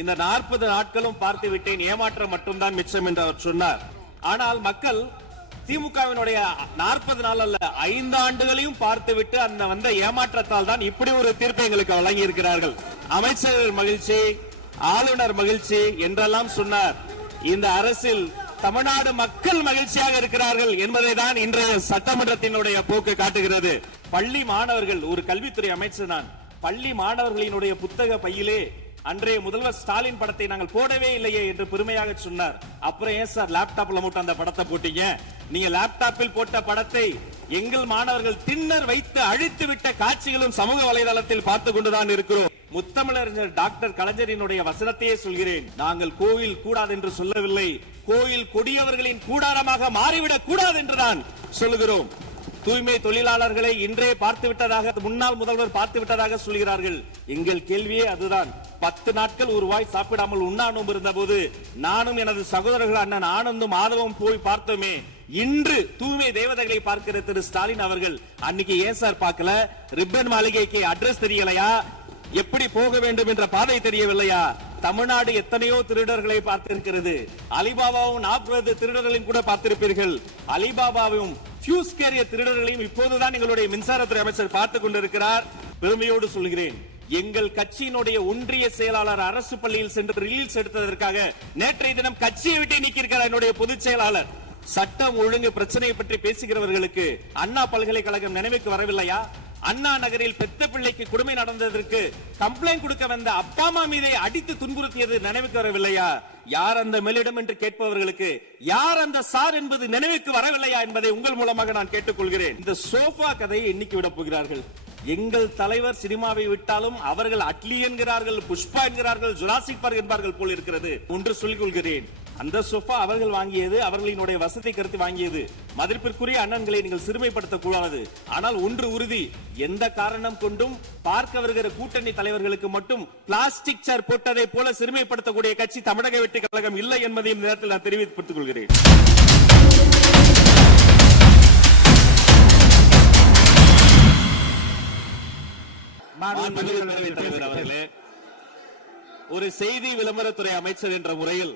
இந்த 40 நாட்களும் பார்த்து விட்டேன், ஏமாற்றம் மட்டும்தான் மிச்சம் என்று அவர் சொன்னார். ஆனால் மக்கள் திமுகவினுடைய 40 நாள் அல்ல 5 ஆண்டுகளையும் பார்த்துவிட்டு அந்த வந்த ஏமாற்றத்தால் தான் இப்படி ஒரு தீர்ப்பை எங்களுக்கு வழங்கி இருக்கிறார்கள். அமைச்சர்கள் மகிழ்ச்சி, ஆளுநர் மகிழ்ச்சி என்றெல்லாம் சொன்னார். இந்த அரசில் தமிழ்நாடு மக்கள் மகிழ்ச்சியாக இருக்கிறார்கள் என்பதை தான் இன்றைய சட்டமன்றத்தினுடைய போக்கு காட்டுகிறது. பள்ளி மாணவர்கள், ஒரு கல்வித்துறை அமைச்சர் நான், பள்ளி மாணவர்களினுடைய புத்தக பையிலே அன்றைய முதல்வர் ஸ்டாலின் படத்தை நாங்கள் போடவே இல்லையே என்று பெருமையாக சொன்னார். அப்புறம் ஏன் சார் லேப்டாப்ல மட்டும் அந்த படத்தை போட்டீங்க? நீங்க லேப்டாப்பில் போட்ட படத்தை எங்கள் மாணவர்கள் திண்ணர் வைத்து அழித்து விட்ட காட்சிகளும் சமூக வலைதளத்தில் பார்த்து கொண்டுதான் இருக்கிறோம். முத்தமிழறிஞர் டாக்டர் கலைஞரினுடைய வசனத்தையே சொல்கிறேன். நாங்கள் கோயில் கூடாது என்று சொல்லவில்லை, கோயில் கொடியவர்களின் கூடாரமாக மாறிவிடக் கூடாது என்றுதான் சொல்லுகிறோம். தூய்மை தொழிலாளர்களை இன்றே பார்த்து விட்டதாக முன்னாள் முதல்வர் பார்த்து விட்டதாக சொல்கிறார்கள். எங்கள் கேள்வியே அதுதான். 10 நாட்கள் ஒரு வாய் சாப்பிடாமல் உண்ணாநோம்பு இருந்த போது நானும் எனது சகோதரர்கள் அண்ணன் ஆனந்தும் மாதவம் போய் பார்த்தோமே. இன்று தூய்மை தேவதைகளை பார்க்கிற திரு ஸ்டாலின் அவர்கள் அன்னைக்கு ஏன் சார் பார்க்கல? ரிப்பன் மாளிகைக்கு அட்ரஸ் தெரியலையா? எப்படி போக வேண்டும் என்ற பாதை தெரியவில்லையா? தமிழ்நாடு எத்தனையோ திருடர்களை பார்த்திருக்கிறது. அலிபாபாவும் 40 திருடர்களையும் கூட பார்த்திருப்பீர்கள். அலிபாபாவும் ஃபியூஸ் கேரிய திருடர்களையும் இப்போதுதான் எங்களுடைய மின்சாரத்துறை அமைச்சர் பார்த்துக் கொண்டிருக்கிறார். பெருமையோடு சொல்கிறேன், எங்கள் கட்சியினுடைய ஒன்றிய செயலாளர் அரசு பள்ளியில் சென்று ரீல்ஸ் எடுத்ததற்காக நேற்றைய தினம் கட்சியை விட்டு நீக்கியிருக்கிறார் என்னுடைய பொதுச் செயலாளர். சட்டம் ஒழுங்கு பிரச்சனை பற்றி பேசுகிறவர்களுக்கு அண்ணா பல்கலைக்கழகம் நினைவுக்கு வரவில்லையா? அண்ணா நகரில் பெத்த பிள்ளைக்கு கொடுமை நடந்ததற்கு கம்ப்ளைண்ட் கொடுக்க வந்த அப்பா அம்மா மீதே அடித்து துன்புறுத்தியது நினைவுக்கு வரவில்லையா? யார் அந்த மேலிடம் என்று கேட்பவர்களுக்கு யார் அந்த சார் என்பது நினைவுக்கு வரவில்லையா என்பதை உங்கள் மூலமாக நான் கேட்டுக்கொள்கிறேன். இந்த சோஃபா கதையை எண்ணிக்கை விட போகிறார்கள். எங்கள் தலைவர் சினிமாவை விட்டாலும் அவர்கள் அட்லி என்கிறார்கள், புஷ்பா என்கிறார்கள், ஜுராசிக் பார்க் என்பார்கள் போல் இருக்கிறது. ஒன்று சொல்லிக் கொள்கிறேன், அந்த சோஃபா அவர்கள் வாங்கியது, அவர்களினுடைய வசதி கருத்து வாங்கியது. மதிப்பிற்குரிய அண்ணன்களை நீங்கள் சிறுமைப்படுத்தக் கூடாது. ஆனால் ஒன்று உறுதி, எந்த காரணம் கொண்டும் பார்க்க வருகிற கூட்டணி தலைவர்களுக்கு மட்டும் பிளாஸ்டிக் சேர் போட்டதை போல சிறுமைப்படுத்தக்கூடிய கட்சி தமிழக வெற்றி கழகம் இல்லை என்பதையும் நேரத்தில் நான் தெரிவித்துக் கொள்கிறேன். ஒரு செய்தி விளம்பரத்துறை அமைச்சர் என்ற முறையில்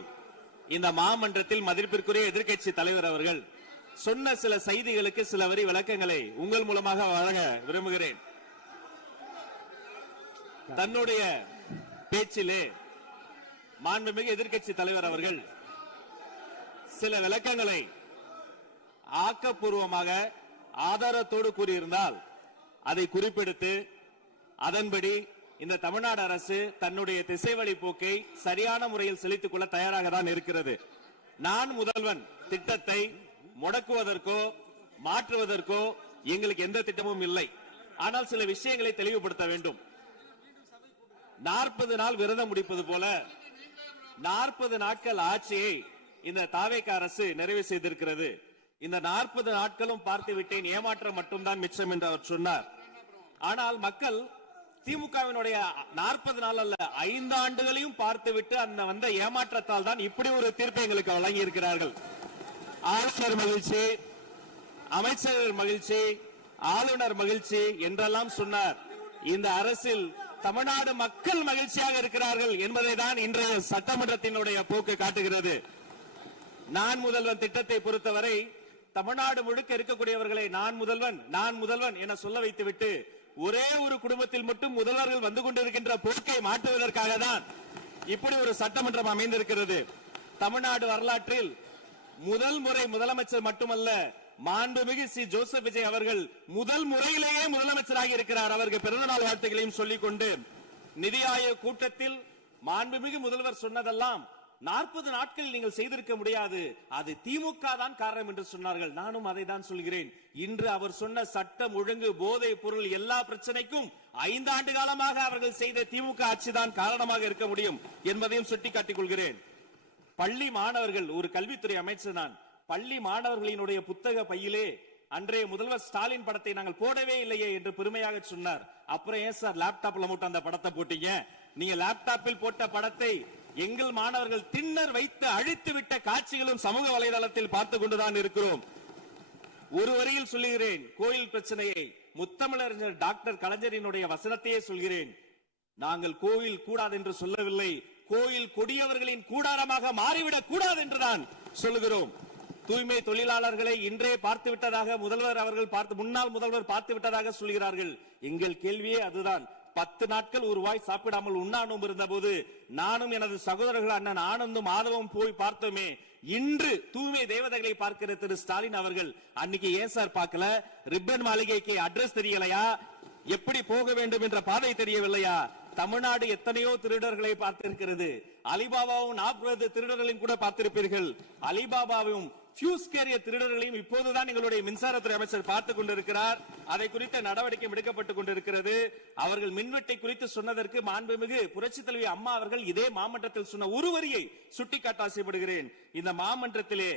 இந்த மாமன்றத்தில் மதிப்பிற்குரிய எதிர்க்கட்சி தலைவர் அவர்கள் சொன்ன சில செய்திகளுக்கு சில வரி விளக்கங்களை உங்கள் மூலமாக வழங்க விரும்புகிறேன். தன்னுடைய பேச்சிலே மாண்புமிகு எதிர்க்கட்சி தலைவர் அவர்கள் சில விளக்கங்களை ஆக்கப்பூர்வமாக ஆதாரத்தோடு கூறியிருந்தால் அதை குறிப்பெடுத்து அதன்படி இந்த தமிழ்நாடு அரசு தன்னுடைய திசைவழி போக்கை சரியான முறையில் செலுத்திக் கொள்ள தயாராக தான் இருக்கிறது. நான் முதல்வன் திட்டத்தை முடக்குவதற்கோ மாற்றுவதற்கோ எங்களுக்கு எந்த திட்டமும் இல்லை. ஆனால் சில விஷயங்களை தெளிவுபடுத்த வேண்டும். 40 நாள் விரதம் முடிப்பது போல 40 நாட்கள் ஆட்சியை இந்த தாவேக அரசு நிறைவு செய்திருக்கிறது. இந்த 40 நாட்களும் பார்த்து விட்டேன், ஏமாற்றம் மட்டும்தான் மிச்சம் என்று அவர் சொன்னார். ஆனால் மக்கள் திமுகவினுடைய 40 நாள் அல்ல 5 ஆண்டுகளையும் பார்த்துவிட்டு அந்த வந்த ஏமாற்றத்தால் தான் இப்படி ஒரு தீர்ப்பை எங்களுக்கு வழங்கி இருக்கிறார்கள். ஆளுநர் மகிழ்ச்சி, அமைச்சர்கள் மகிழ்ச்சி, ஆளுநர் மகிழ்ச்சி என்றெல்லாம் சொன்னார். இந்த அரசில் தமிழ்நாடு மக்கள் மகிழ்ச்சியாக இருக்கிறார்கள் என்பதை தான் இன்றைய சட்டமன்றத்தினுடைய போக்கு காட்டுகிறது. நான் முதல்வன் திட்டத்தை பொறுத்தவரை தமிழ்நாடு முழுக்க இருக்கக்கூடியவர்களை நான் முதல்வன் என சொல்ல வைத்துவிட்டு ஒரே ஒரு குடும்பத்தில் மட்டும் முதல்வர்கள் வந்து கொண்டிருக்கின்ற போக்கை மாற்றுவதற்காக தான் இப்படி ஒரு சட்டமன்றம் அமைந்திருக்கிறது. தமிழ்நாடு வரலாற்றில் முதல் முறை முதலமைச்சர் மட்டுமல்ல, மாண்புமிகு சி ஜோசப் விஜய் அவர்கள் முதல் முறையிலேயே முதலமைச்சராக இருக்கிறார். அவருக்கு பிறந்தநாள் வாழ்த்துக்களையும் சொல்லிக் கொண்டு நிதி ஆயோக் கூட்டத்தில் மாண்புமிகு முதல்வர் சொன்னதெல்லாம் 40 நாட்கள் நீங்கள் செய்திருக்க முடியாது, அது திமுக தான் காரணம் என்று சொன்னார்கள். நானும் அதை தான் சொல்கிறேன். இன்று அவர் சொன்ன சட்டம் ஒழுங்கு, போதை பொருள் எல்லா பிரச்சனைக்கும் 5 ஆண்டு காலமாக அவர்கள் செய்த திமுக ஆட்சிதான் காரணமாக இருக்க முடியும் என்பதையும் சுட்டிக்காட்டிக் கொள்கிறேன். பள்ளி மாணவர்கள், ஒரு கல்வித்துறை அமைச்சர் நான், பள்ளி மாணவர்களினுடைய புத்தக பையிலே அன்றைய முதல்வர் ஸ்டாலின் படத்தை நாங்கள் போடவே இல்லையே என்று பெருமையாக சொன்னார். அப்புறம் ஏன் சார் லேப்டாப்ல மட்டும் அந்த படத்தை போட்டீங்க? நீங்க லேப்டாப்பில் போட்ட படத்தை எங்கள் மாணவர்கள் திண்ணர் வைத்து அழித்து விட்ட காட்சிகளும் சமூக வலைதளத்தில் பார்த்து கொண்டுதான் இருக்கிறோம். ஒரு வரியில் சொல்லுகிறேன், கோயில் பிரச்சனையை முத்தமிழறிஞர் டாக்டர் கலைஞரினுடைய வசனத்தையே சொல்கிறேன். நாங்கள் கோயில் கூடாது என்று சொல்லவில்லை, கோயில் கொடியவர்களின் கூடாரமாக மாறிவிடக் கூடாது என்றுதான் சொல்லுகிறோம். தூய்மை தொழிலாளர்களை இன்றே பார்த்து விட்டதாக முன்னாள் முதல்வர் பார்த்து விட்டதாக சொல்கிறார்கள். எங்கள் கேள்வியே அதுதான். 10 நாட்கள் ஒரு வாய் சாப்பிடாமல் உண்ணாநோம்பு இருந்த போது நானும் எனது சகோதரர்கள் அண்ணன் ஆனந்தும் மாதவம் போய் பார்த்தோமே. இன்று தூய்மை தேவதைகளை பார்க்கிற திரு ஸ்டாலின் அவர்கள் அன்னைக்கு ஏன் சார் பார்க்கல? ரிப்பன் மாளிகைக்கு அட்ரஸ் தெரியலையா? எப்படி போக வேண்டும் என்ற பாதை தெரியவில்லையா? தமிழ்நாடு எத்தனையோ திருடர்களை பார்த்திருக்கிறது. அலிபாபாவும் 40 திருடர்களையும் கூட பார்த்திருப்பீர்கள். அலிபாபாவும் ஃபியூஸ் கேரிய திருடர்களையும் இப்போதுதான் எங்களுடைய மின்சாரத்துறை அமைச்சர் பார்த்துக் கொண்டிருக்கிறார். அதை குறித்த நடவடிக்கை எடுக்கப்பட்டுக் கொண்டிருக்கிறது. அவர்கள் மின்வெட்டை குறித்து சொன்னதற்கு மாண்புமிகு புரட்சி தலைவி அம்மா அவர்கள் இதே மாமன்றத்தில் சொன்ன ஒரு வரியை சுட்டிக்காட்ட ஆசைப்படுகிறேன். இந்த மாமன்றத்திலே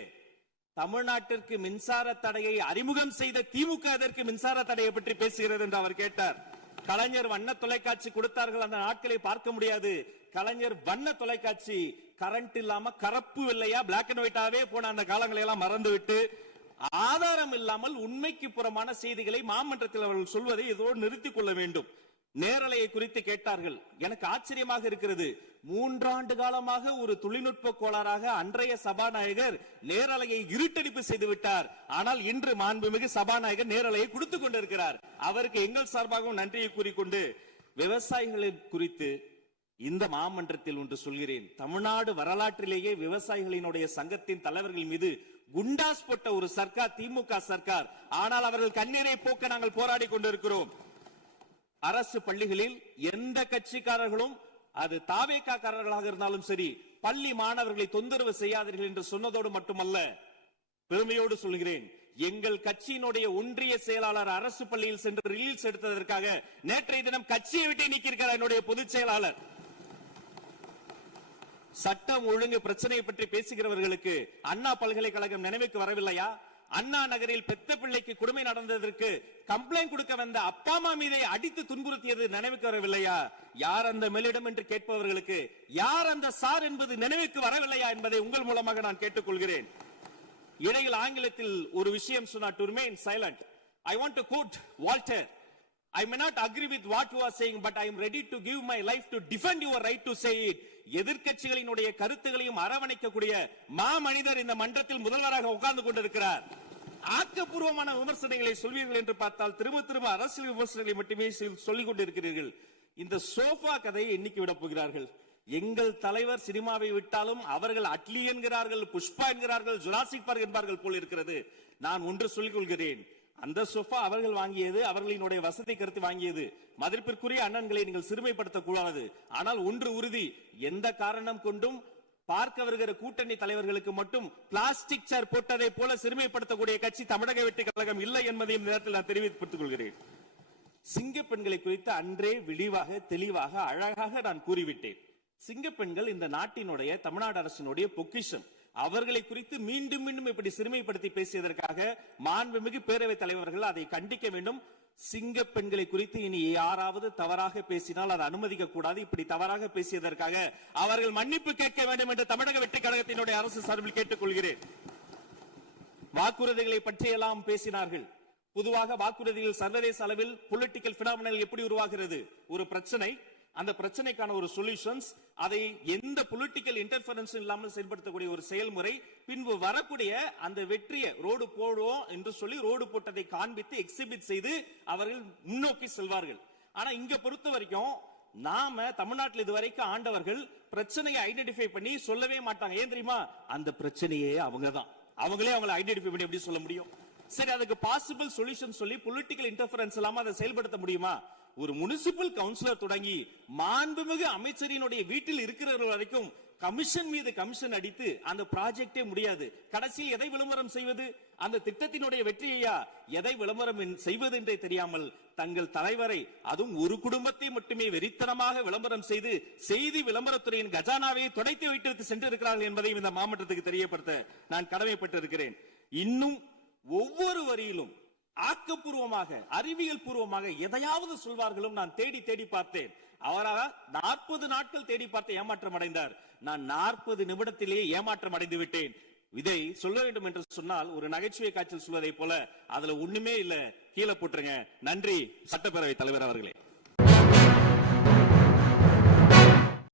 தமிழ்நாட்டிற்கு மின்சார தடையை அறிமுகம் செய்த திமுக அதற்கு மின்சார தடையை பற்றி பேசுகிறது என்று அவர் கேட்டார். கலைஞர் வண்ண தொலைக்காட்சி கொடுத்தார்கள், அந்த நாட்களை பார்க்க முடியாது. கலைஞர் வண்ண தொலைக்காட்சி கரண்ட் இல்லாம கருப்பு வெள்ளையா பிளாக் அண்ட் ஒயிட்டாவே போன அந்த காலங்களை எல்லாம் மறந்துவிட்டு ஆதாரம் இல்லாமல் உண்மைக்கு புறமான செய்திகளை மாமன்றத்தில் அவர்கள் சொல்வதை இதோடு நிறுத்திக் கொள்ள வேண்டும். நேரலையை குறித்து கேட்டார்கள். எனக்கு ஆச்சரியமாக இருக்கிறது. 3 ஆண்டு காலமாக ஒரு தொழில்நுட்ப கோளாறாக அன்றைய சபாநாயகர் நேரலையை இருட்டடிப்பு செய்து விட்டார். ஆனால் இன்று மாண்புமிகு சபாநாயகர் நேரலையை கொடுத்துக் கொண்டிருக்கிறார். அவருக்கு எங்கள் சார்பாகவும் நன்றியை கூறிக்கொண்டு விவசாயிகளை குறித்து இந்த மாமன்றத்தில் ஒன்று சொல்கிறேன். தமிழ்நாடு வரலாற்றிலேயே விவசாயிகளினுடைய சங்கத்தின் தலைவர்கள் மீது குண்டாஸ் போட்ட ஒரு சர்க்கார் திமுக சர்க்கார். ஆனால் அவர்கள் கண்ணீரை போக்க நாங்கள் போராடி கொண்டிருக்கிறோம். அரசு பள்ளிகளில் எந்த கட்சிக்காரர்களும் அது தாவேக்காரர்களாக இருந்தாலும் சரி பள்ளி மாணவர்களை தொந்தரவு செய்யாதீர்கள் என்று சொன்னதோடு மட்டுமல்ல, பெருமையோடு சொல்கிறேன், எங்கள் கட்சியினுடைய ஒன்றிய செயலாளர் அரசு பள்ளியில் சென்று ரிலீஸ் எடுத்ததற்காக நேற்றைய தினம் கட்சியை விட்டு நீக்கியிருக்கிறார் என்னுடைய பொதுச் செயலாளர். சட்டம் ஒழுங்கு பிரச்சனை பற்றி பேசுகிறவர்களுக்கு அண்ணா பல்கலைக்கழகம் நினைவுக்கு வரவில்லையா? அண்ணா நகரில் பெத்த பிள்ளைக்கு கொடுமை நடந்ததற்கு கம்ப்ளைண்ட் கொடுக்க வந்த அப்பா அம்மா மீதை அடித்து துன்புறுத்தியது நினைவுக்கு வரவில்லையா? யார் அந்த மேலிடம் என்று கேட்பவர்களுக்கு யார் அந்த சார் என்பது நினைவுக்கு வரவில்லையா என்பதை உங்கள் மூலமாக நான் கேட்டுக்கொள்கிறேன். இடையில் ஆங்கிலத்தில் ஒரு விஷயம் சொன்னார், to remain silent. I want to quote Walter. I may not agree with what you are saying, but I am ready to give my life to defend your right to say it. எதிர்க்கட்சிகளினுடைய கருத்துகளையும் அரவணைக்கக்கூடிய மாமனிதர் இந்த மன்றத்தில் முதல்வராக உட்கார்ந்து கொண்டிருக்கிறார். ஆக்கப்பூர்வமான விமர்சனங்களை சொல்வீர்கள் என்று பார்த்தால் திரும்ப அரசியல் விமர்சனங்களை மட்டுமே சொல்லிக் கொண்டிருக்கிறீர்கள். இந்த சோஃபா கதையை எண்ணிக்கை விட போகிறார்கள். எங்கள் தலைவர் சினிமாவை விட்டாலும் அவர்கள் அட்லி என்கிறார்கள், புஷ்பா என்கிறார்கள், ஜுராசிக் பார்க் என்பார்கள் போல் இருக்கிறது. நான் ஒன்று சொல்லிக் கொள்கிறேன், அந்த சோஃபா அவர்கள் வாங்கியது, அவர்களினுடைய வசதி கருத்து வாங்கியது. மதிப்பிற்குரிய அண்ணன்களை நீங்கள் சிறுமைப்படுத்தக் கூடாது. ஆனால் ஒன்று உறுதி, எந்த காரணம் கொண்டும் பார்க்க வருகிற கூட்டணி தலைவர்களுக்கு மட்டும் பிளாஸ்டிக் சேர் போட்டதை போல சிறுமைப்படுத்தக்கூடிய கட்சி தமிழக வெற்றி கழகம் இல்லை என்பதையும் நேரத்தில் நான் தெரிவித்துக் கொள்கிறேன். சிங்க பெண்களை குறித்து அன்றே விரிவாக தெளிவாக அழகாக நான் கூறிவிட்டேன். சிங்க பெண்கள் இந்த நாட்டினுடைய தமிழ்நாடு அரசினுடைய பொக்கிஷம். அவர்களை குறித்து மீண்டும் மீண்டும் இப்படி சிறுமைப்படுத்தி பேசியதற்காக மாண்புமிகு பேரவைத் தலைவர்கள் அதை கண்டிக்க வேண்டும். சிங்க பெண்களை குறித்து இனி யாராவது தவறாக பேசினால் அதை அனுமதிக்க கூடாது. இப்படி தவறாக பேசியதற்காக அவர்கள் மன்னிப்பு கேட்க வேண்டும் என்று தமிழக வெற்றி கழகத்தினுடைய அரசு சார்பில் கேட்டுக்கொள்கிறேன். வாக்குறுதிகளை பற்றியெல்லாம் பேசினார்கள். பொதுவாக வாக்குறுதிகள் சர்வதேச அளவில் பொலிட்டிக்கல் பினாமினல் எப்படி உருவாகிறது? ஒரு பிரச்சனை, அந்த பிரச்சனைக்கான ஒரு சொல்யூஷன்ஸ், அதை எந்த பொலிட்டிக்கல் இன்டர்ஃபரன்ஸ் இல்லாமல் செயல்படுத்தக்கூடிய ஒரு செயல்முறை, பின்பு வரக்கூடிய அந்த வெற்றியை ரோடு போடுவோம் என்று சொல்லி ரோடு போட்டதை காண்பித்து எக்ஸிபிட் செய்து அவர்கள் முன்னோக்கி செல்வார்கள். ஆனா இங்க பொறுத்த வரைக்கும் நாம தமிழ்நாட்டில் இதுவரைக்கும் ஆண்டவர்கள் பிரச்சனையை ஐடென்டிஃபை பண்ணி சொல்லவே மாட்டாங்க. ஏன் தெரியுமா? அந்த பிரச்சனையே அவங்கதான், அவங்களே அவங்களை ஐடென்டிஃபை பண்ணி எப்படி சொல்ல முடியும்? சரி, அதுக்கு பாசிபிள் சொல்யூஷன் சொல்லி பொலிட்டிக்கல் இன்டர்ஃபரன்ஸ் இல்லாம அதை செயல்படுத்த முடியுமா? ஒரு முனிசிபல் கவுன்சிலர் தொடங்கி மாண்புமிகு அமைச்சரினுடைய வீட்டில் இருக்கிறவர்கள் வரைக்கும் கமிஷன் மீது கமிஷன் அடித்து அந்த ப்ராஜெக்டே முடியாது. கடைசியில் எதை விளம்பரம் செய்வது? அந்த திட்டத்தினுடைய வெற்றியையா எதை விளம்பரம் செய்வது என்றே தெரியாமல் தங்கள் தலைவரை, அதுவும் ஒரு குடும்பத்தை மட்டுமே வெறித்தனமாக விளம்பரம் செய்து செய்தி விளம்பரத்துறையின் கஜானாவை துடைத்து வைத்து சென்றிருக்கிறார்கள் என்பதையும் இந்த மாவட்டத்துக்கு தெரியப்படுத்த நான் கடமைப்பட்டிருக்கிறேன். இன்னும் ஒவ்வொரு வரியிலும் ஆக்கப்பூர்வமாக அறிவியல் பூர்வமாக எதையாவது சொல்வார்களும் நான் தேடி தேடி பார்த்தேன். அவராக 40 நாட்கள் தேடி பார்த்து ஏமாற்றம் அடைந்தார். நான் 40 நிமிடத்திலேயே ஏமாற்றம் அடைந்து விட்டேன். இதை சொல்ல வேண்டும் என்று சொன்னால் ஒரு நகைச்சுவை காட்சியில் சொல்வதை போல அதுல ஒண்ணுமே இல்ல, கீழே போட்டுருங்க. நன்றி சட்டப்பேரவை தலைவர் அவர்களே.